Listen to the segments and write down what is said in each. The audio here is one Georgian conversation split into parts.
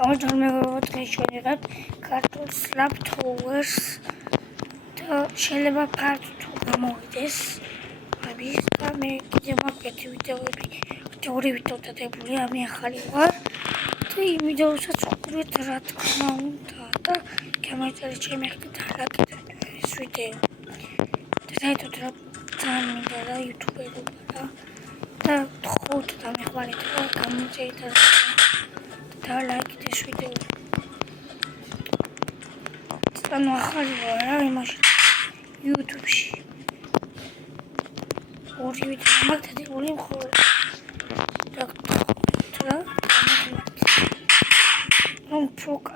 გამოდორმებობა დღეს შევიღებთ ქართულ ლაფთოვერს და შეიძლება ფართო თუ გამოვიდეს ამის და მე კიდევ მაქვს ვიდეოები ორი ვიდეო დადებული ამი ახალი ვარ და იმ ვიდეოსაც ვყურეთ რა თქმა უნდა და გამოიწერეთ ჩემი ახლით ეს ვიდეო და საერთოდ რა ძალიან მინდა რა იუთუბერობა და თხოვთ დამეხმარეთ რა გამოიწერეთ და ლაიქით ეს ვიდეო ანუ ახალი ვარ რა იმაში YouTube-ში ორი ვიდეო მაქვს დადებული მხოლოდ და თხოვთ რა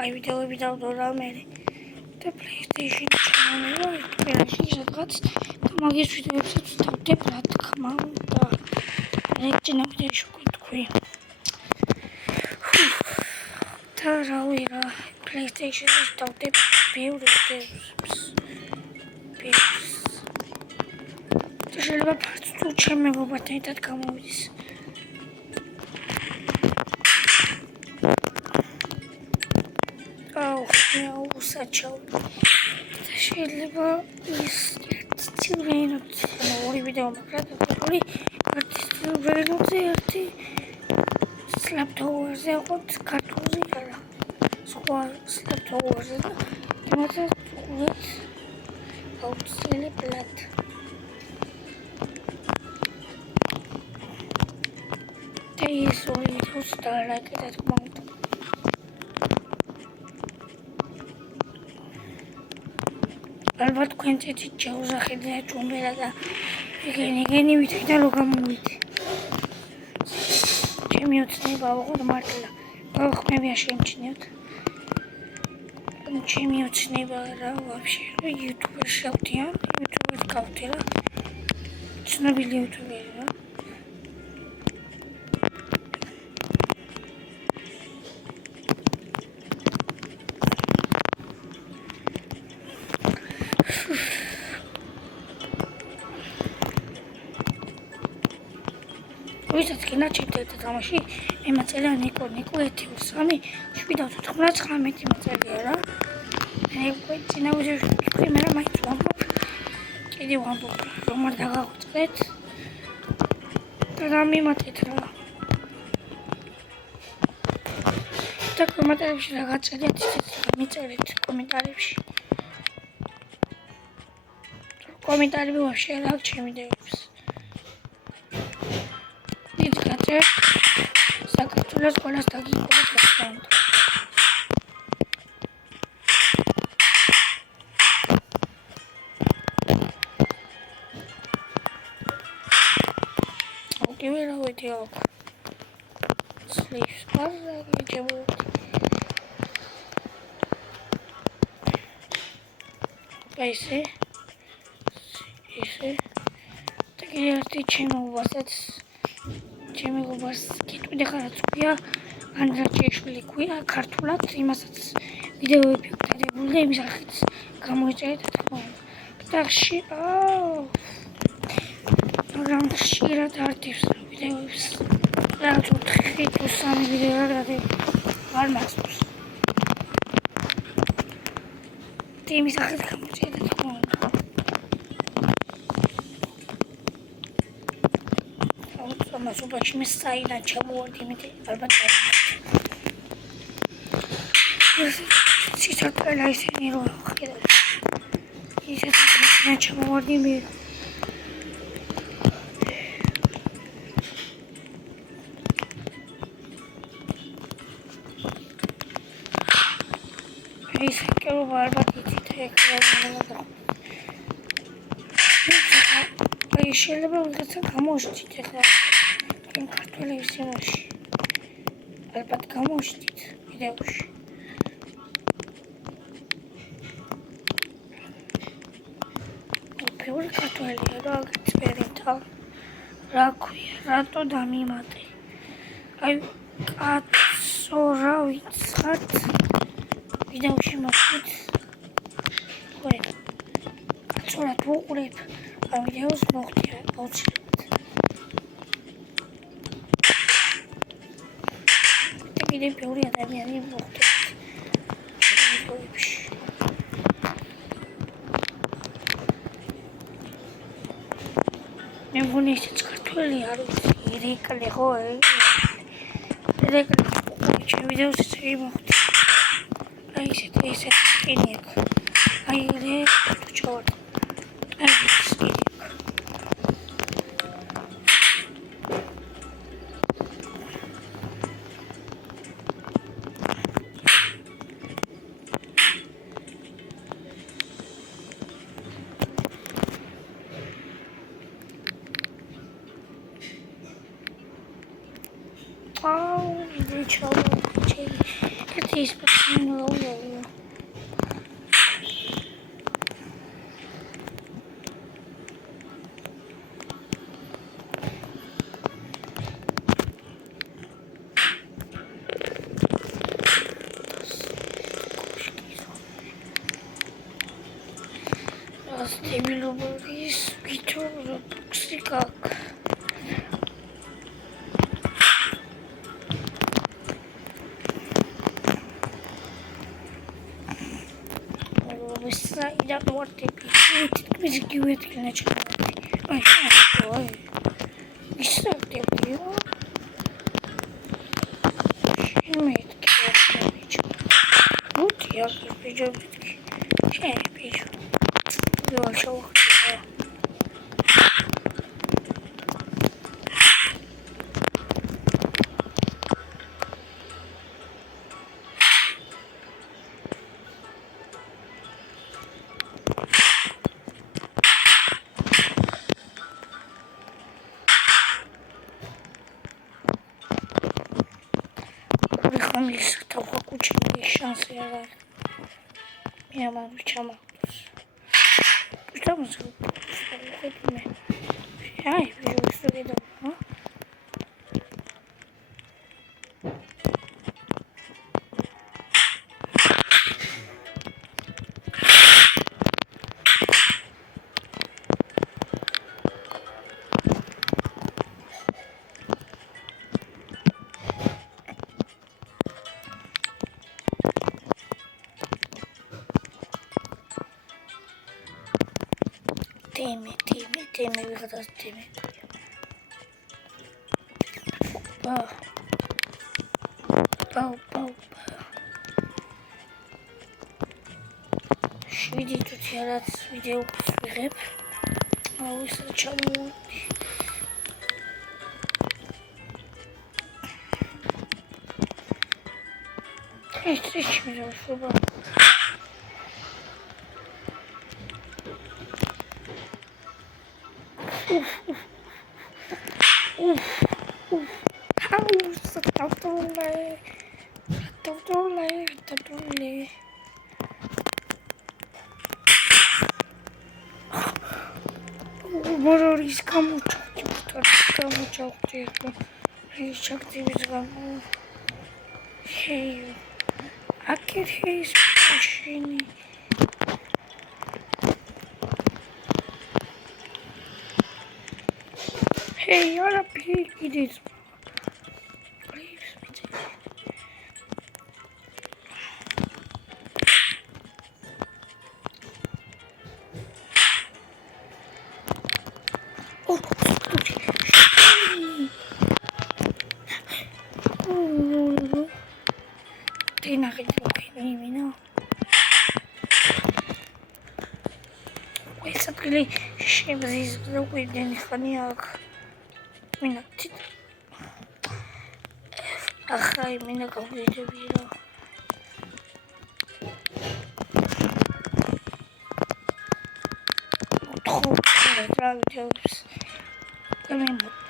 აი ვიდეოები დავდო მე და PlayStation ჩამოვიდა ერთპირაში სადღაც და მაგის ვიდეოებსაც დავდებ რა თქმა უნდა რეგჭინებდი შეგო თქვი და რავი რა PlayStation-ს დავდებ ბევრი ვიდეოებს და შეიძლება ფართო თუ ჩემ მეგობრებთან ერთად გამოვიდეს საჩაო და შეიძლება ის ცილვენოც ორი ვიდეო მაქვს დადებული ერთი ცილვენოზე ერთი ლაფთოვერზე აყოთ ქართულზე არა სხვა ლაფთოვერზე და იმასაც ვუყურეთ აუცილებლად და ის ორი ვიდეოც დალაიქეთ რა თქმა უნდა ალბათ თქვენ წეთით შეუზახეთ და ჭუმბერა და ეგენი ვითიდან რო გამოვიდე ჩემი ოცნება ვაყოთ მართლა ხმები შეიმჩნიოთ ჩემი ოცნება რა ვაფშე YouTube-ში ავდიან YouTube-ს გავდე რა ცნობილი YouTuber რა ვისაც გინდა ჩერდეთ თამაში მე მაწერია ნიკო 1-2-3-7-8-9 მაწერია რა მე წინავე ვთქვი მე მაინც ვამბობ კიდევ ვამბობ რომ არ დაგაღვიწყდეთ და გამიმატეთ რა და კომენტარებში რა გაწერეთ ისიც მიწერეთ კომენტარებში კომენტარები ვაფშე რა აქვს ჩემი ვიდეოებს საქართველოს ყველას დაგიყვანოთ რა თქმა უნდა. ოკეი რა ვიდეო. სლიფს პარაგი ჯებოდი. ესე და კიდევ ერთი ჩემოვასაც ჩემი გუბას კიტვი ხარაც ქვია ანდრაჭიშვილი ქვია ქართულად იმასაც ვიდეოები ვკეთებული და იმის ახით გამოიწერეთ რა თქმა უნდა და მაგრამ ხშირად არტივს ვიდეოებს რაღაც 4-3 ვიდეო რა არ მახსოვს და იმის ახით გამოიწერეთ რა თქმა უნდა მასობაში მე საიდან ჩამოვარდი იმედი ალბათ ციტატელა ისინი რო ხედავ ისეთ ისინი ჩამოვარდი მე ის კერობა ალბათ იცით ეკრანზე აი შეიძლება ვიღაცა გამოშთით ახლა ტელევიზიაში ალბათ გამოშთით ვიდეოში ბევრი ქართველია რა ექსპერიმენტა რა ქვია რატო დამიმატე აი კაცო რა ვიცხათ ვიდეოში მოხდით ხო კაცო რა თუყურებ ამ ვიდეოს მოხდი აუცილებლად კიდევ ბევრი ადამიანი მოხდებით ვიდეოებში. მე მგონი ისიც ქართველი არ ვიცი, ირეკლე ხო? ირეკლე ჩემ ვიდეოზე წერი მოხდა. აი ესეთი სკინი აქვს. აი თუ ჩავარ. აი სკინი. Oh, the children get these between low. They will release Peter the Boxicak. I don't know what they be. It's cute. Can I check it? I can't. It's not there. She made it. What? Yeah, you'll show. Хамлис такой куча шансов я могу чама. Что мы сделаем? Ай, вижу, что видно. Теми, выхода с теми. Пау. Шведи тут я рад видео посмотрев. А вы сначала встречи меня особо. Татуле. Борис камучок. Ричак дивизган. Хей. Акер хейс машини. Hey, you're a pig, it is. Really, shame this the way then Khaniak. Minute. Ахай, меня как видео.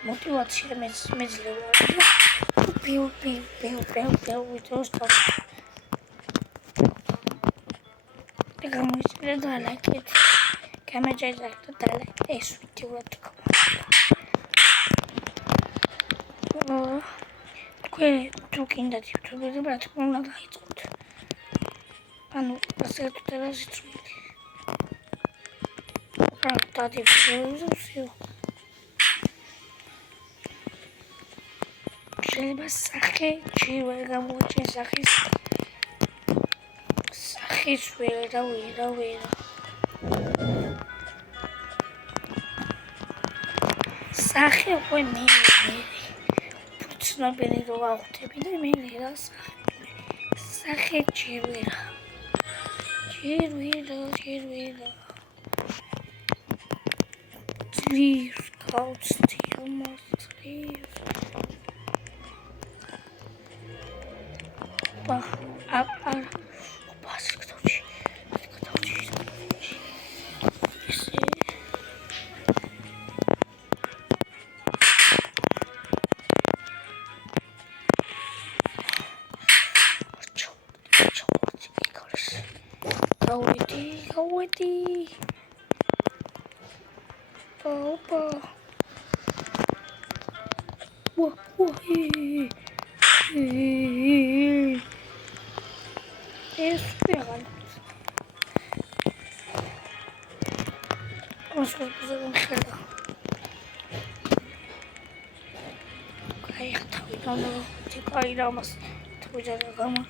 Мотивация медленно. Пил, видео стоп. Because I like it. Camera like that, I like this video. Quelle talking that YouTube, but I'm not like it. And I said to tell us it's really. I thought it was you. She was a kid, she was watching Sakis. სახის ვერა. სახე უკვე მე ცნობილი რო ავხვდები და მე რა სახე ჯერ ვერა. Ძლიერს გავცდი ამას ძლიერს. გავედი. Opa. ეს ვიღან. მოსკოვზე ვიხელა. აი ხთავი დანო, თიკაი რამას თუჯარა გამა.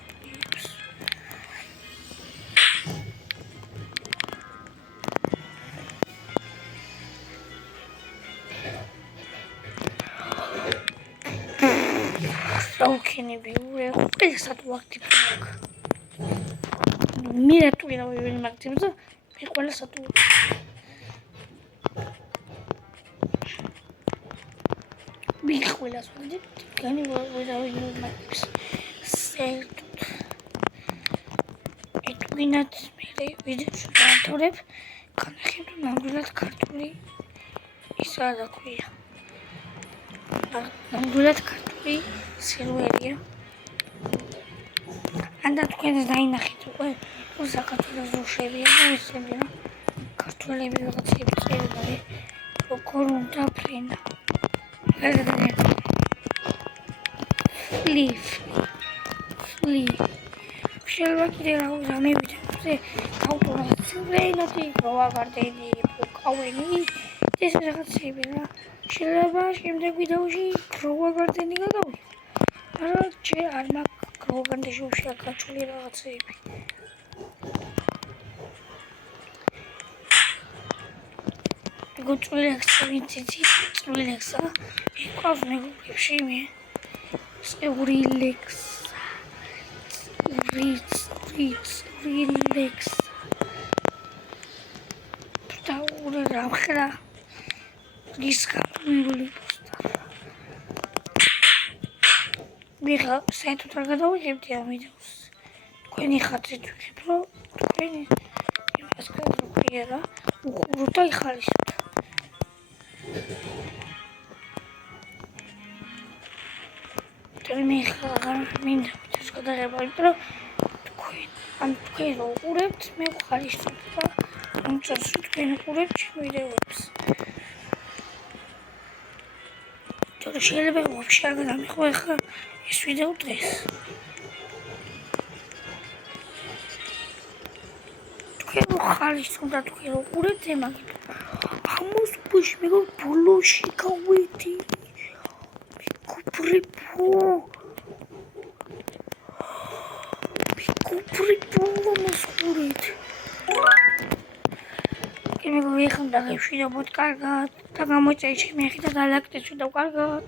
Okey, bir bir saat vakti bırak. Mira tu ya benim vaktimde bir kola satı. Bir kola satı. Yani bu benim vaktim. Sel tut. Etkinat mere video şuradan torep. Kanakım namlulat kartuli. İsa'da koyuyor. Namlulat kartuli. სერვერია. ანდა თქვენ დაინახეთ უკვე საქართველოს რუსებია და ისებია. ქართველები რაღაცები წერდნენ. როგორ უნდა ფრენა. ლიფ. შეიძლება კიდე რა უზამებიდე. ავტომატიზირებული გავაგარდენი, გავენი. ეს რაღაცები რა. შეიძლება შემდეგ ვიდეოში გავაგარდენი გადავიდე. არა, ჯერ არ მაქვს გავაგარდეში უშაქაჩული რაღაცები. გუწულექსა ვიცი, წულექსა. იყავს მეგობრებში მე. წულექსა. წულექსა. და ურა რამხრა. გისკაფული მიხა საერთოდ არ გადავიღებდი ამ ვიდეოს. თქვენი ხათრით ვიღებ, რომ თქვენი იმას გადავიღე რა, უყუროთ და იხალისოთ. მიხა აღარ მინდა ვიდეოს გადაღება, იმიტომ რომ თქვენ უყურებთ, მე ვხალისობ და ამიტომ თქვენ უყურებთ ვიდეოებს. შეიძლება ვაფშე არ გამიხო ახლა ეს ვიდეო დღეს. თქვენ ხალისობ და თქვენ უყურებთ ემაგით. ამას ბუში მე ბოლოში გავედი. მიკუბრიფო მოსხურით. მე მეგობრებო, ეხლა დავშვიდობოთ კარგად და გამოიწეი ჩემი ახი და დალაკლეთ ვიდეო კარგად.